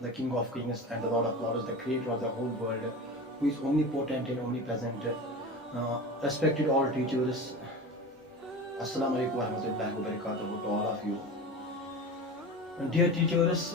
the King of Kings and the Lord of Lords, the Creator of the whole world, who is omnipotent and omnipresent. Respected all teachers, Assalamu alaikum wa rahmatullahi wa barakatuh to all of you. Dear teachers,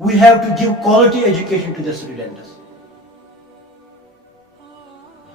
We have to give quality education to the students.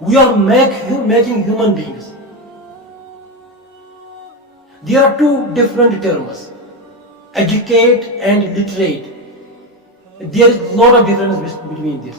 We are making human beings. There are two different terms, educate and literate. There is a lot of difference between this.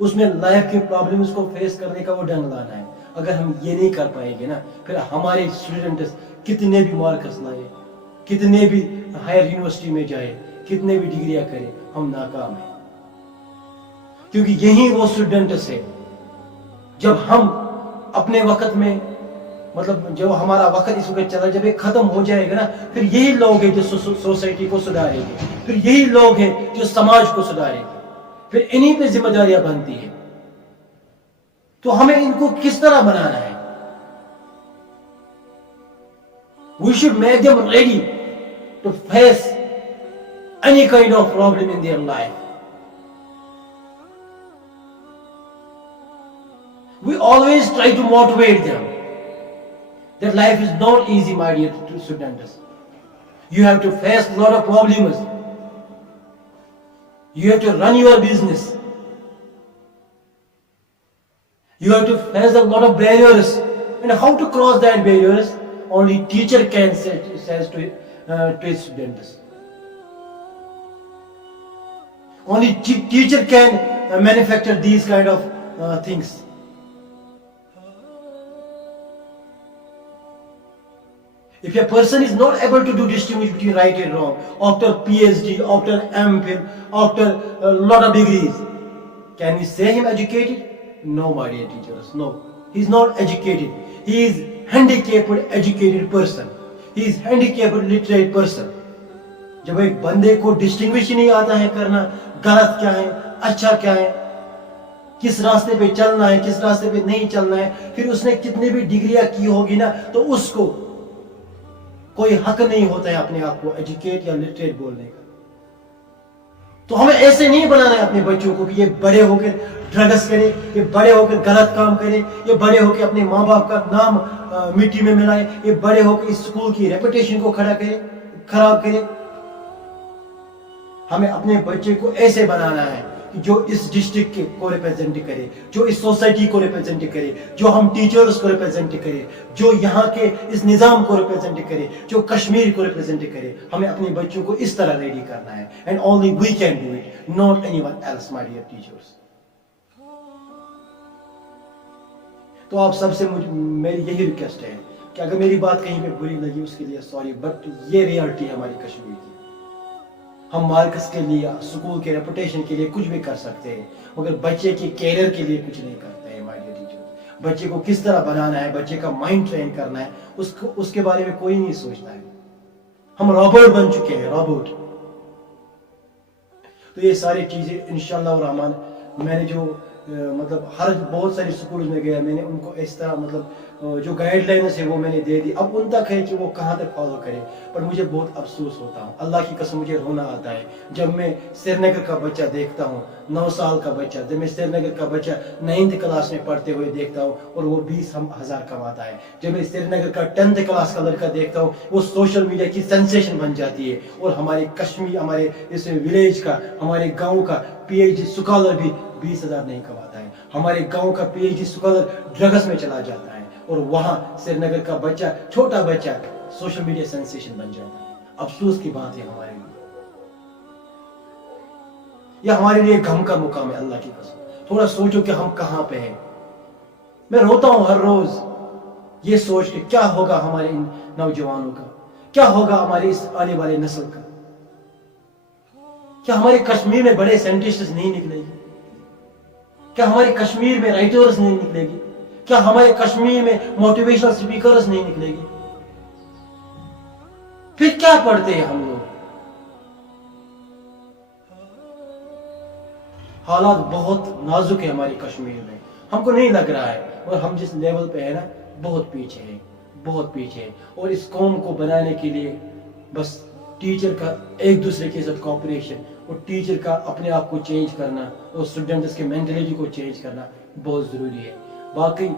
اس میں life کے problems کو face کرنے کا وہ ڈنگ لانا ہے. اگر ہم یہ نہیں کر پائیں گے نا, پھر ہمارے اسٹوڈنٹس کتنے بھی مارکس لائے, کتنے بھی ہائر یونیورسٹی میں جائے, کتنے بھی ڈگریاں کرے, ہم ناکام ہیں. کیونکہ یہی وہ اسٹوڈنٹس ہے جب ہم اپنے وقت میں مطلب جو ہمارا وقت اس وقت چلا, جب یہ ختم ہو جائے گا نا, پھر یہی لوگ ہیں جو سوسائٹی کو سدھاریں گے, پھر یہی لوگ ہیں جو سماج کو سدھاریں گے, پھر انہی پہ ذمہ داریاں بنتی ہیں. تو ہمیں ان کو کس طرح بنانا ہے؟ We should make them ready to face any kind of problem in their life. We always try to motivate them that life is not easy, my dear students. You have to face a lot of problems. You have to run your business. You have to face a lot of barriers. And how to cross that barriers? Only teacher can says to his students. Only teacher can manufacture these kind of things. If a person is not able to do distinguish between right and wrong, after PhD, after MPhil, after a lot of degrees, can we say him educated? No, my dear teachers, no. He is not educated. He is handicapped educated person. He is handicapped literate person. جب ایک بندے کو distinguish ہی نہیں آتا ہے کرنا, غلط کیا ہے, اچھا کیا ہے, کس راستے پہ چلنا ہے, کس راستے پہ نہیں چلنا ہے, پھر اس نے کتنی بھی ڈگریاں کی ہوگی نا, تو اس کو کوئی حق نہیں ہوتا ہے اپنے آپ کو ایجوکیٹ یا لٹریٹ بولنے کا. تو ہمیں ایسے نہیں بنانا ہے اپنے بچوں کو کہ یہ بڑے ہو کر ڈرگس کرے, یہ بڑے ہو کر غلط کام کرے, یہ بڑے ہو کے اپنے ماں باپ کا نام مٹی میں ملائے, یہ بڑے ہو کے اس اسکول کی ریپوٹیشن کو خراب کرے. ہمیں اپنے بچے کو ایسے بنانا ہے کہ جو اس ڈسٹرکٹ کو ریپرزینٹ کرے, جو اس سوسائٹی کو ریپرزینٹ کرے, جو ہم ٹیچرز کو ریپرزینٹ کرے, جو یہاں کے اس نظام کو ریپرزینٹ کرے, جو کشمیر کو ریپرزینٹ کرے. ہمیں اپنے بچوں کو اس طرح ریڈی کرنا ہے. And only we can do it, not anyone else, my dear teachers. تو آپ سب سے میری یہی ریکویسٹ ہے کہ اگر میری بات کہیں پہ بری لگی اس کے لیے سوری, بٹ یہ ریئلٹی ہے ہماری کشمیر کی. ہم مارکس کے لیے, اسکول کے ریپوٹیشن کے لیے کچھ بھی کر سکتے ہیں, مگر بچے کے کیریئر کے لیے کچھ نہیں کرتے ہیں. مائی ڈیئر ٹیچر, بچے کو کس طرح بنانا ہے, بچے کا مائنڈ ٹرین کرنا ہے, اس کے بارے میں کوئی نہیں سوچتا ہے. ہم روبوٹ بن چکے ہیں, روبوٹ. تو یہ ساری چیزیں انشاءاللہ الرحمن, میں نے جو مطلب بہت سارے اسکولز میں گیا, میں نے ان کو اس طرح مطلب جو گائیڈ لائنز ہے وہ میں نے دے دی. اب ان تک ہے کہ وہ کہاں تک فالو کرے. پر مجھے بہت افسوس ہوتا ہوں, اللہ کی قسم مجھے رونا آتا ہے جب میں سری نگر کا بچہ دیکھتا ہوں, 9 سال کا بچہ, جب میں سری نگر کا بچہ 9th کلاس میں پڑھتے ہوئے دیکھتا ہوں اور وہ 20,000 کماتا ہے. جب میں سری نگر کا 10th کلاس کا لڑکا دیکھتا ہوں, وہ سوشل میڈیا کی سینسیشن بن جاتی ہے. اور ہمارے کشمیر, ہمارے اس ولیج کا, ہمارے گاؤں کا PhD اسکالر بھی 20,000 نہیں کماتا ہے. ہمارے گاؤں کا PhD اسکالر ڈرگس میں چلا جاتا ہے, اور وہاں سری نگر کا بچہ, چھوٹا بچہ سوشل میڈیا سینسیشن بن جاتا ہے. افسوس کی بات ہے ہمارے لیے, یہ ہمارے لیے غم کا مقام ہے. اللہ کی قسم تھوڑا سوچو کہ ہم کہاں پہ ہیں. میں روتا ہوں ہر روز یہ سوچ کے کیا ہوگا ہمارے ان نوجوانوں کا, کیا ہوگا ہمارے اس آنے والے نسل کا. کیا ہمارے کشمیر میں بڑے سائنٹسٹ نہیں نکلے گی؟ کیا ہمارے کشمیر میں رائٹرز نہیں نکلے گی؟ کیا ہمارے کشمیر میں موٹیویشنل سپیکرز نہیں نکلے گی؟ پھر کیا پڑھتے ہیں ہم لوگ؟ حالات بہت نازک ہے ہمارے کشمیر میں, ہم کو نہیں لگ رہا ہے, اور ہم جس لیول پہ ہے نا بہت پیچھے ہیں, بہت پیچھے ہیں. اور اس قوم کو بنانے کے لیے بس ٹیچر کا ایک دوسرے کے ساتھ کوآپریشن, اور ٹیچر کا اپنے آپ کو چینج کرنا, اور اسٹوڈنٹس کے مینٹلٹی کو چینج کرنا بہت ضروری ہے. باقی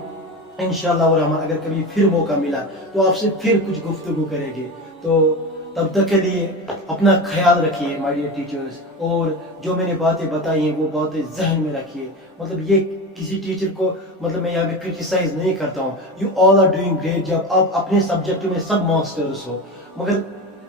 انشاءاللہ الرحمن اگر کبھی پھر موقع ملا تو آپ سے پھر کچھ گفتگو کریں گے. تو تب تک کے لیے اپنا خیال رکھیے مائی ڈیئر ٹیچرز, اور جو میں نے باتیں بتائی ہیں وہ باتیں ذہن میں رکھیے. مطلب یہ کسی ٹیچر کو مطلب میں یہاں پہ کرٹیسائز نہیں کرتا ہوں. You all are doing great job, آپ اپنے سبجیکٹ میں سب ماسٹرز ہو, مگر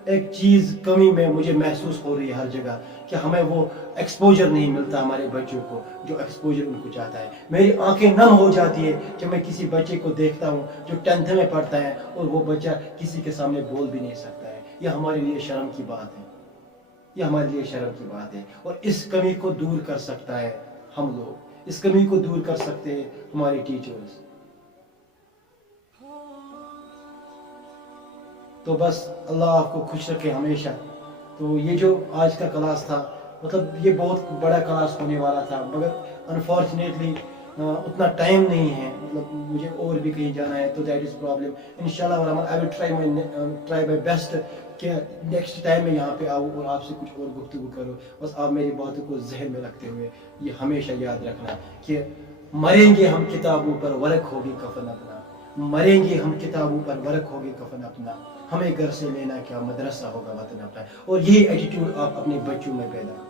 ایک چیز کمی میں مجھے محسوس ہو رہی ہے ہر جگہ کہ ہمیں وہ ایکسپوجر نہیں ملتا ہمارے بچوں کو جو ایکسپوجر ان کو چاہتا ہے. میری آنکھیں نم ہو جاتی ہے جب میں کسی بچے کو دیکھتا ہوں جو 10th میں پڑھتا ہے اور وہ بچہ کسی کے سامنے بول بھی نہیں سکتا ہے. یہ ہمارے لیے شرم کی بات ہے. یہ ہمارے لیے شرم کی بات ہے. اور اس کمی کو دور کر سکتا ہے ہم لوگ. اس کمی کو دور کر سکتے ہیں ہمارے ٹیچرز. تو بس اللہ آپ کو خوش رکھے ہمیشہ. تو یہ جو آج کا کلاس تھا مطلب یہ بہت بڑا کلاس ہونے والا تھا مگر انفارچونیٹلی اتنا ٹائم نہیں ہے. مطلب مجھے اور بھی کہیں جانا ہے تو دیٹ از پرابلم. انشاءاللہ الرحمن آئی ول ٹرائی مائی بیسٹ کہ نیکسٹ ٹائم میں یہاں پہ آؤں اور آپ سے کچھ اور گفتگو کروں. بس آپ میری باتوں کو ذہن میں رکھتے ہوئے یہ ہمیشہ یاد رکھنا کہ مریں گے ہم کتابوں پر ورق ہوگی کفن اپنا. مریں گے ہم کتابوں پر ورق ہوگی کفن اپنا. ہمیں گھر سے لینا کیا مدرسہ ہوگا وطن اپنا. اور یہی ایٹیٹیوڈ آپ اپنے بچوں میں پیدا